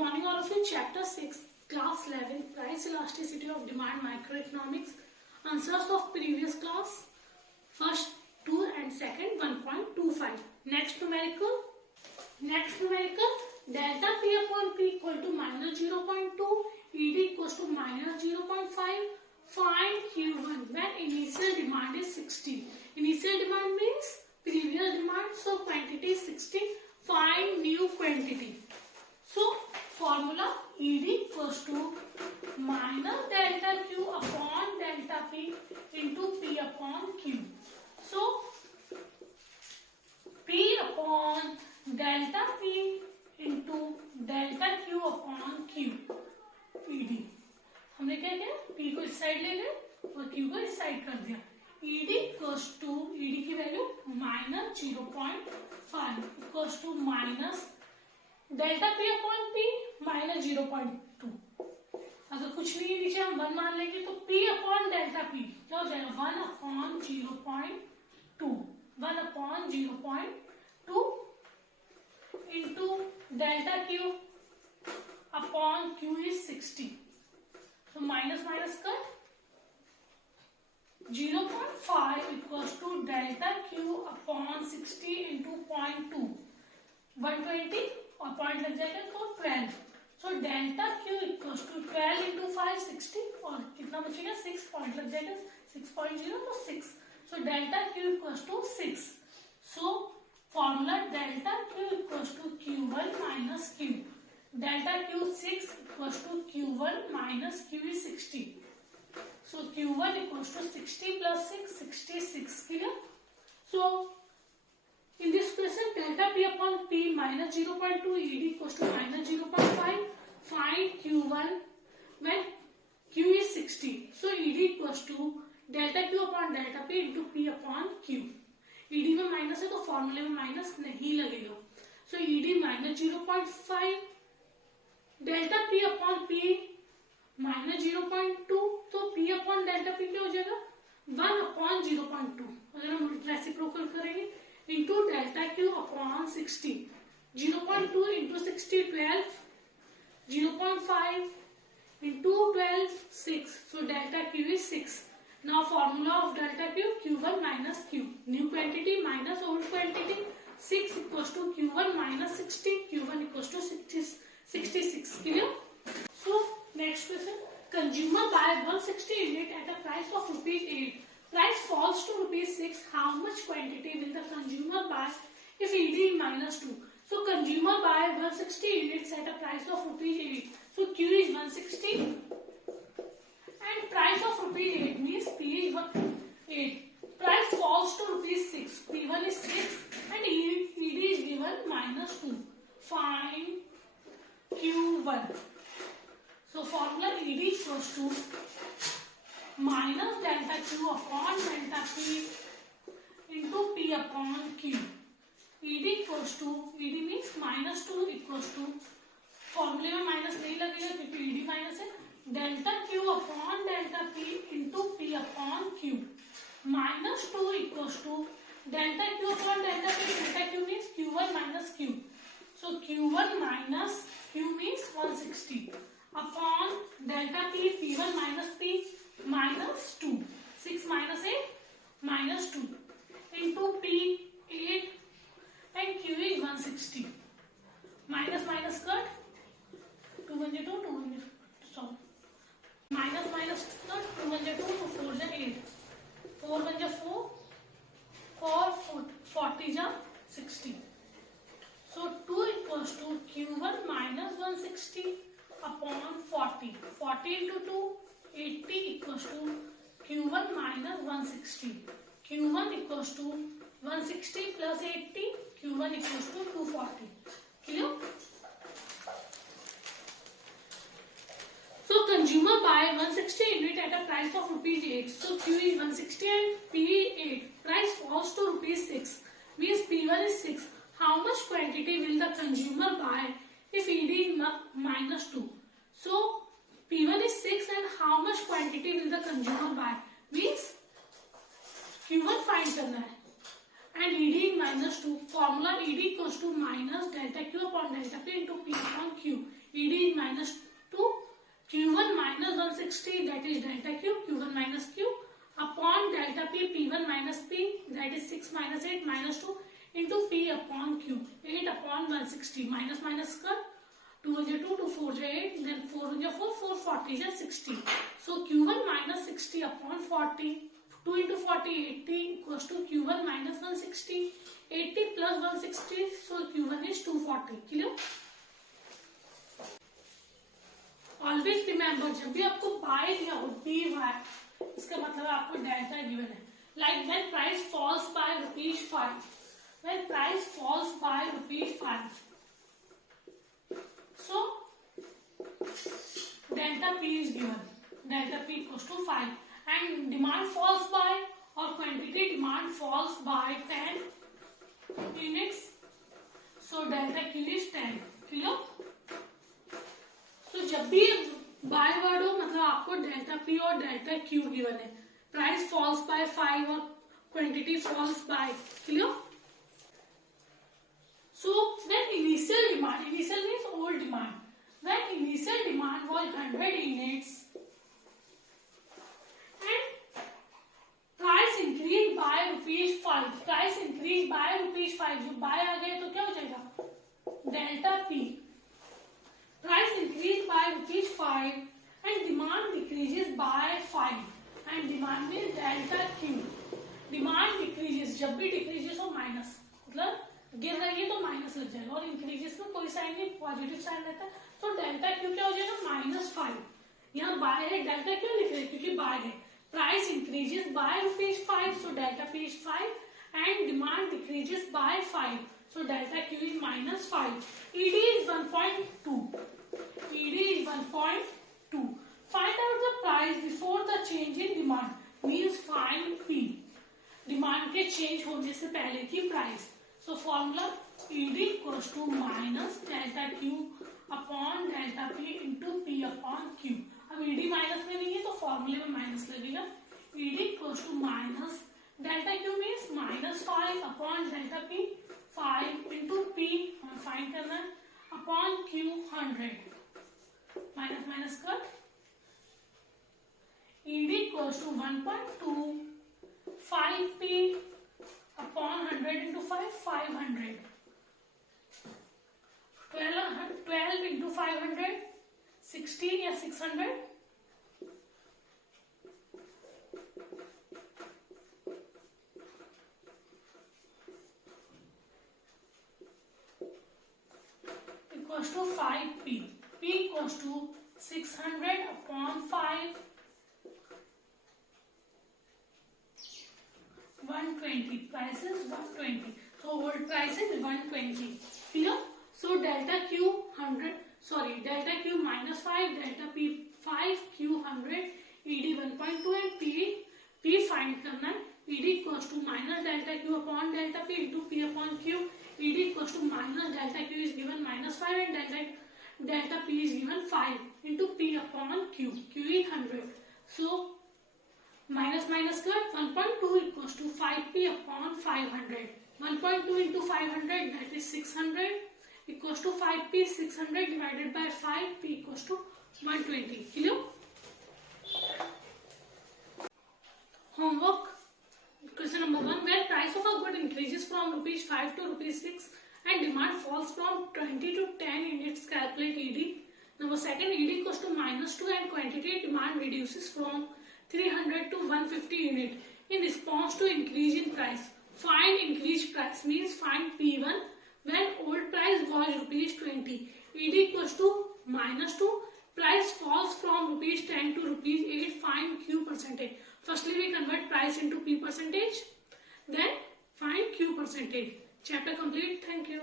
morning all of you. Chapter 6, class 11, price elasticity of demand microeconomics. Answers of previous class, first 2 and second 1.25. Next numerical, delta P upon P equal to minus 0.2, ED equals to minus 0.5. Find Q1 when initial demand is 60. Initial demand means previous demand, so quantity is 60. Find new quantity. So formula ED equals to minus delta Q upon delta P into P upon Q. So P upon delta P into delta Q upon Q ED. हमने क्या किया, P को इस side ले गए और Q को इस साइड कर दिया. ED इक्वल्स टू, ED की value minus 0.5 equals to minus delta P upon P minus 0.2. अगर कुछ नहीं है नीचे हम 1 मान लेंगे तो P अपॉन डेल्टा P क्या हो जाएगा 1 upon 0.2. 1 upon 0.2 into delta Q upon Q is 60. So minus minus cut 0.5 equals to delta Q upon 60 into 0.2 120 और पॉइंट लग जाएगा तो 12. So delta Q equals to 12 into 5 60 और कितना बचेगा 6 पॉइंट लग जाएगा 6.0 तो 6. So delta Q equals to 6. So formula delta Q equals to Q1 minus Q. Delta Q 6 equals to Q1 minus Q is 60. So Q1 equals to 60 plus 6, 66. Clear? So in this question, delta P upon P minus 0.2, ED equals to minus 0.5. Find Q1 when Q is 60. So ED equals to delta Q upon delta P into P upon Q. ED में minus है तो फॉर्मूले में minus नहीं लगेगा. So ED minus 0.5. Delta P upon P minus 0.2 तो P upon delta P क्या हो जाएगा 1 अपॉन 0.2. अगर हम रेसिप्रोकल करेंगे into delta Q upon 60. 0.2 into 60 12. 0.5 into 12 6. So delta Q is 6. Now formula of delta Q Q1 minus Q. New quantity minus old quantity. 6 equals to Q1 minus 60. Q1 equals to 66. Clear? So next question. Consumer buy 160 unit at a price of rupees 8. Price falls to rupees 6. How much quantity will the consumer buy if ED is minus 2? So consumer buy 160 units at a price of rupees 8. So Q is 160 and price of rupees 8 means P is 8. Price falls to rupees 6. P1 is 6 and ED is given minus 2. Find Q1. So formula ED equals to minus delta Q upon delta P into P upon Q. ED equals to, ED means minus 2 equals to, फॉर्मूले में minus नहीं लगेगा क्योंकि ED minus है. Delta Q upon delta P into P upon Q. Minus 2 equals to delta Q upon delta P. Delta Q means Q1 minus Q. So Q1 minus Q means 160 upon delta P P1 minus P minus 2. 6 minus 8 minus 2 into P 8 and Q is 160. Minus minus cut 2 1 2 2 1 sorry. Minus minus cut 2 1 2 2 4 8 4 1 4 4 40 60. So 2 equals to Q1 minus 160 upon 40. 40 into 2, 80 equals to Q1 minus 160. Q1 equals to 160 plus 80. Q1 equals to 240. Clear? So consumer buy 160 unit at a price of rupees 8. So Q is 160 and P 8. Price falls to rupees 6. Means P1 is 6. How much quantity will the consumer buy if ED is minus 2? So P1 is 6 and how much quantity will the consumer buy? Means Q1 find करना है and ED is minus 2. Formula ED equals to minus delta Q upon delta P into P upon Q. ED minus 2, Q1 minus 160, that is delta Q, Q1 minus Q, upon delta P, P1 minus P, that is 6 minus 8 minus 2 into P upon Q, 8 upon 160, minus minus cut, 2 is 2, 2 4 is 8, then 4 is 4, 4 40 is 60. So Q1 minus 60 upon 40, 2 into 40, 80 equals to Q1 minus 160, 80 plus 160, so Q1 is 240. Clear? Always remember, जब भी आपको bye दिया हो BY, इसका मतलब आपको delta given है. Like when price falls by ₹5, when price falls by ₹5, so delta P is given, delta P equals to 5, and demand falls by, or quantity demand falls by 10 units, so delta Q is 10. clear? तो जब भी by word हो मतलब आपको delta P और delta Q given है. Price falls by 5 और quantity falls by. Clear? So when initial demand, initial means old demand, when initial demand was 100 units and price increase by ₹5, price increase by ₹5, जो बाय आ गए तो क्या हो जाएगा delta P. Price increased by ₹5 and demand decreases by 5 and demand means delta Q. Demand decreases, जब भी decreases हो माइनस, मतलब गिर रही है तो माइनस लग जाएगा, और increases में कोई साइन नहीं, पॉजिटिव साइन रहता है, तो डेल्टा Q क्या हो जाएगा -5. यहाँ बाय है, डेल्टा क्यों लिख रहे हैं क्योंकि बाय है. Price increases by ₹5, so delta P is 5 and demand decreases by 5. So delta Q is -5. ED is 1.2. ED is 1.2. Find out the price before the change in demand. Means find P. Demand के change होने से पहले की price. So formula ED equals to minus delta Q upon delta P into P upon Q. अब ED minus में नहीं है तो फॉर्मूले में माइनस लगेगा. ED equals to minus delta Q means -5 upon delta P, 5 into P हमें find करना है, upon Q 100, minus minus cut, ED equals to 1.2, 5P upon 100 into 5, 500, 12 into 500, 60 या 600, equals to 5P. P equals to 600 upon 5, 120. Price is 120. So old price is 120. Clear? So delta Q 100. Sorry, delta Q -5, delta P 5, Q 100, ED 1.2 and P find करना है. ED equals to minus delta Q upon delta P into P upon Q. ED equals to minus delta Q is given -5 and delta P is given 5 into P upon Q. Q is 100. So minus minus cut, 1.2 equals to 5P upon 500. 1.2 into 500, that is 600, equals to 5P. 600 divided by 5P equals to 120. Clear? Homework. Question number 1. When price of a good increases from ₹5 to ₹6 and demand falls from 20 to 10 units, calculate ED. Number 2. ED equals to -2 and quantity demand reduces from 300 to 150 unit in response to increase in price. Find increased price means find P1 when old price was ₹20. ED equals to -2. Price falls from ₹10 to ₹8. Find Q percentage. Firstly, we convert price into P percentage. Then find Q percentage. Chapter complete. Thank you.